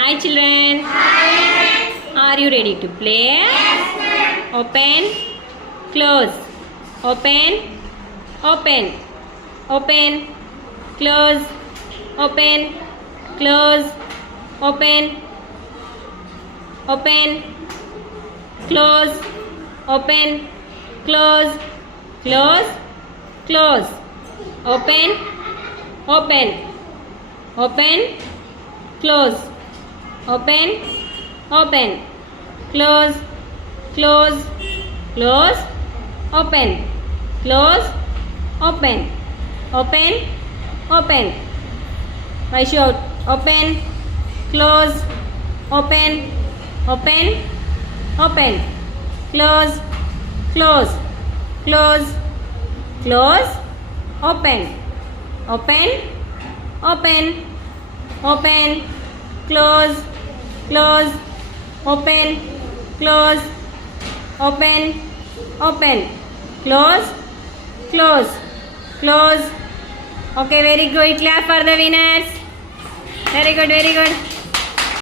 Hi children. Are you ready to play? Open. Close. Open. Open. Open. Close. Open. Close. Open. Open. Close. Open. Close. Close. Close. Open. Open. Open. Close. Open. Open. Close. Close. Close. Open. Close. Open. Open. Open. I shout. Open. Close. Open. Open. Open. Close. Close. Close. Close. Open. Open. Open. Open. Close. Close. Open. Close. Open. Open. Close. Close. Close. Okay, very good. Clap for the winners. Very good, very good.